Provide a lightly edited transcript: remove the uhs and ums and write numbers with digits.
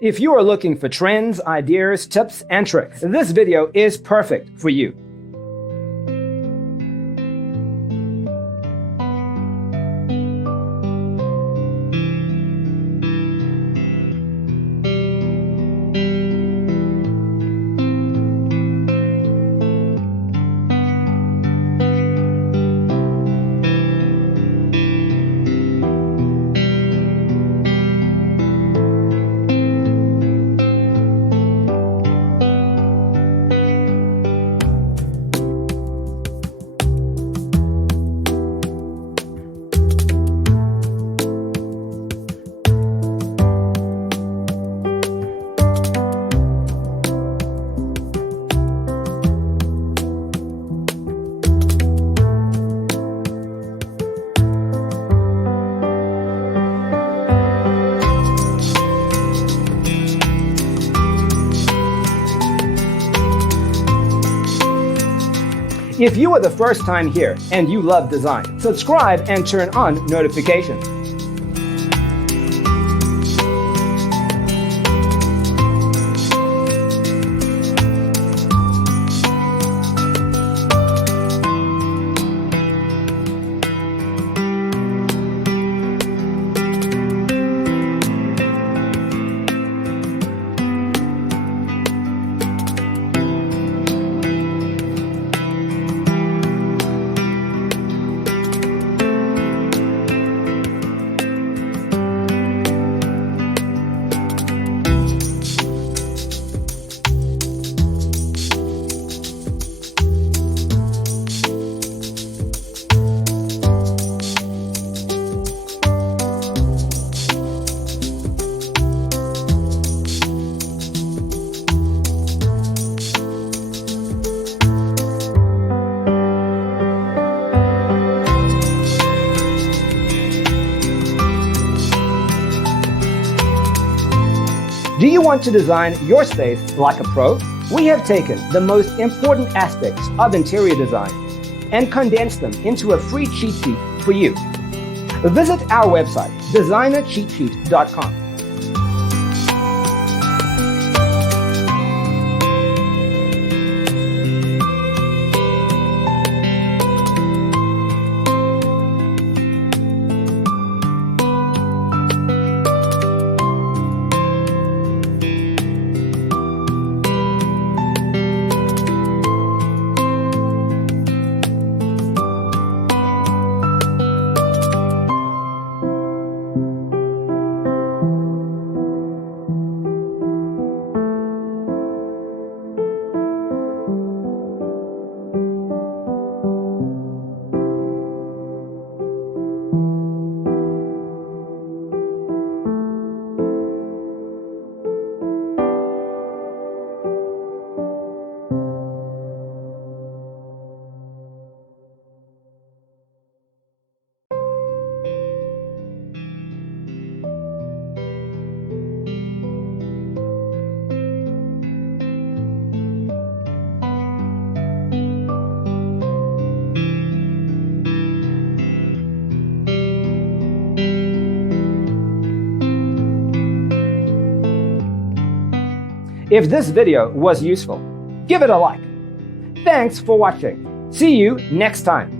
If you are looking for trends, ideas, tips, and tricks, this video is perfect for you. If you are the first time here and you love design, subscribe and turn on notifications. Do you want to design your space like a pro? We have taken the most important aspects of interior design and condensed them into a free cheat sheet for you. Visit our website, designercheatsheet.com. If this video was useful, give it a like. Thanks for watching. See you next time.